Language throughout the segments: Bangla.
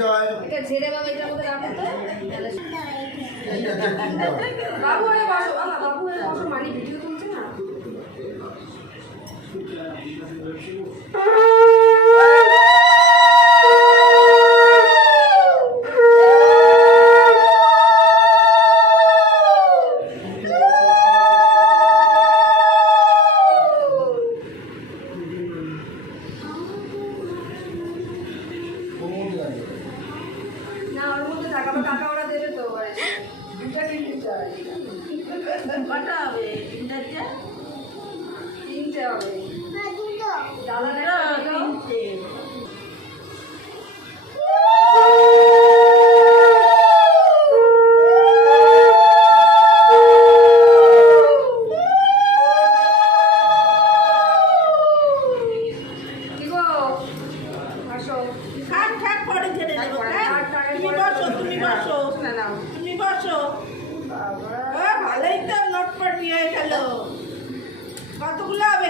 জয়। এটা ঝেড়ে বাবা এটার মধ্যে রাখো তো। বাবু আরে বসো বাবা, বাবু আরে বসো, মানি ভিডিও তুলছে না। না ওর মধ্যে টাকা বা টাকা ওরা দেবে তো আরে দুটা কিনতে চাই। কটা হবে? তিনটে হবে দাদা তিনটে। থাক থাক পরে ছেড়ে দেবো। তুমি বসো, তুমি বসো, তুমি বসো। ভালোই তো নটপটি হয়ে গেল। কতগুলো হবে?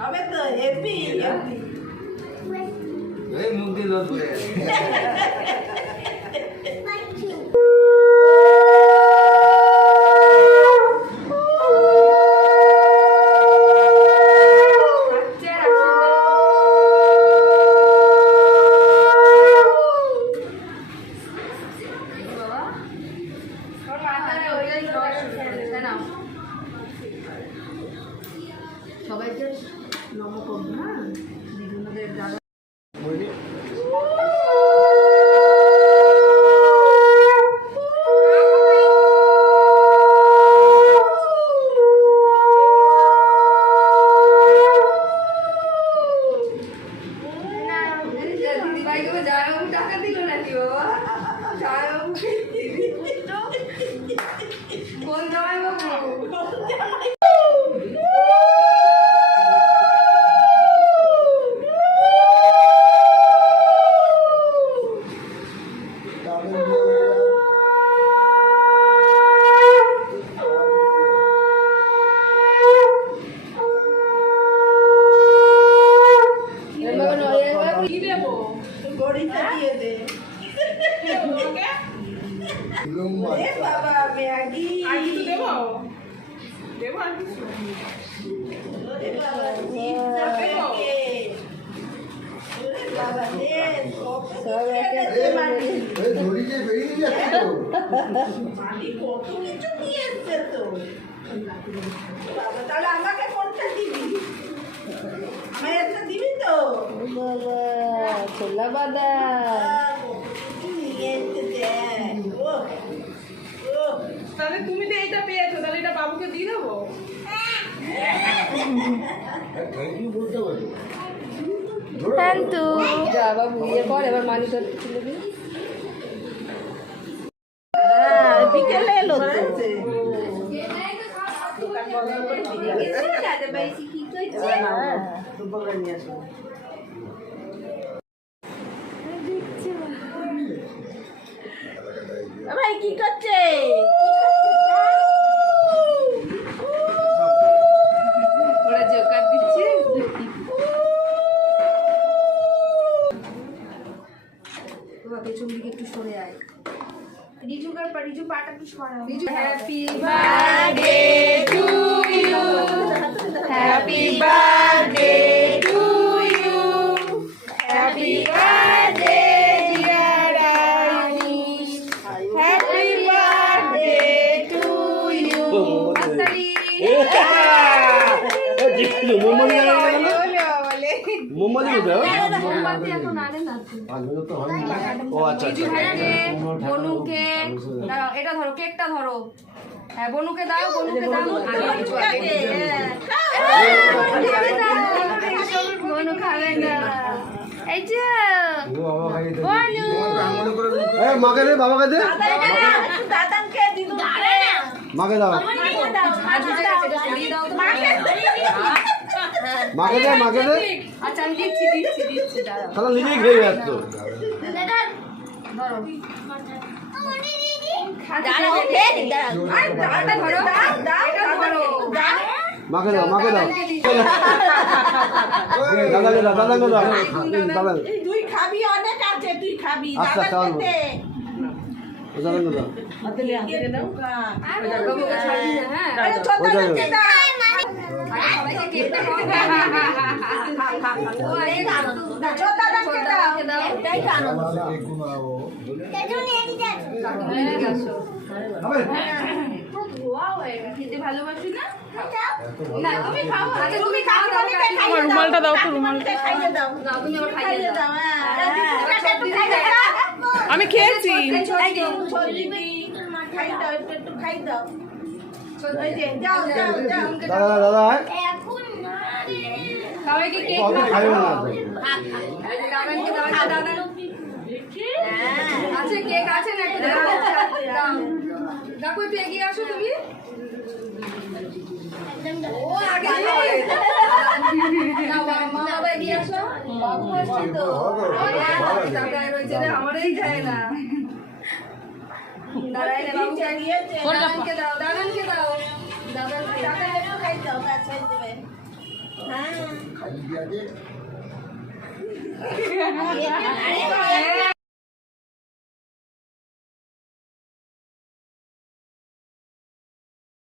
হবে তো হেপি এই মুখ দিয়ে জল পড়ে গেছে। সবাইকে নম করবো না দিদিদের দাদা দিদিভাইকে জামাইবাবু টাকা দিল নাকি বাবা? জামাইবাবুকে কোন জামাইবাবু? গড়িটা দিয়ে দে। এ বাবা ম্যাগি। আর কিছু দেবো? দেবো আর কিছু? ওরে বাবা চিপসটা পেকে। ওরে বাবা রে সব এসে মাটি। এই দড়ি যে বেরিয়ে যাচ্ছে তো। মাটি কত কিছু নিয়ে এসছে তো। বাবা তাহলে আমাকে কোনটা দিবি? আমায় একটা দিবি তো? বাবা ছোলা বাদাম নিয়ে এসছে দেখ। ও ও তাহলে তুমি তো এইটা পেয়েছো, তাহলে এটা বাবুকে দিয়ে দেবো? থ্যাংক ইউ বলতে পারি। কিন্তু যা বাবু ইয়ে কর এবার মানি তো তুলে দিই। বিকেলে এলো তো। দোকান বন্ধ করে বিকেলে দুপুরে নিয়ে আসবো। ভাই কি করছে? ওরা জোকার দিচ্ছে। পেছন দিকে একটু সরে আয়। রিজু পাটা একটু সরাও। Happy birthday to you, happy birthday to you, happy birthday dear Irish, happy birthday to you. হাততালি। বনুকে এটা ধরো, কেকটা ধরো। হ্যাঁ বনুকে দাও, বনুকে দাও। বনু খাবে না। এই যে বনু মাকে দে, বাবাকে দে, দাদাকে দিদু মাকে দাও। মাকে দে মাকে দে আচ্ছা আমি দিচ্ছি দিচ্ছি দিচ্ছি দাঁড়াও তাহলে নিজেই খেয়ে যাচ্ছ মাকে দাও মাকে দাও দাদাকে দাও দাদাকে দাও দাদা তুই খাবি অনেক আছে তুই খাবি আচ্ছা, দাদা চল। খেতে দাদাকে দাও আরে ছোট ওই দাও। লোককে দাও সবাইকে কেকটা খাওয়াবো। ছোট লোককে দাও হয়ে গেছো। পুরো ধোয়া হয়ে গেছে। খেতে ভালোবাসি না? না, তুমি খাও। আগে তুমি খাও, তারপরে আমি খাই। আমার রুমালটা দাও তো রুমালটা খাইয়ে দাও দাও, তুমি আবার খাইয়ে খাইয়ে দাও। দাও হ্যাঁ এবার সব দিদি খাও। আমি খেয়েছি খাই দাও একটু খাই দাও ওই যে যাও যাও যাও দাদা দাদা সবাইকে কেক কবে খাইবে না দাদাকে দাও, দাদা। আচ্ছা, কেক আছে না? একটু দাও। দাও। দেখো, একটু এগিয়ে আসো তুমি। ও আগে না, মা বাবা এগিয়ে আসো। বাবু আসছে তো। দাদা রয়েছে রে, আমারই খায় না। দাঁড়াই রে, বাবু দিয়েছে দাদানকে দাও, দাদানকে দাও। দাদানকে দাও। টাকা একটু খাই দাও ব্যাস হয়ে যাবে হ্যাঁ খালি দিয়ে আছে আরে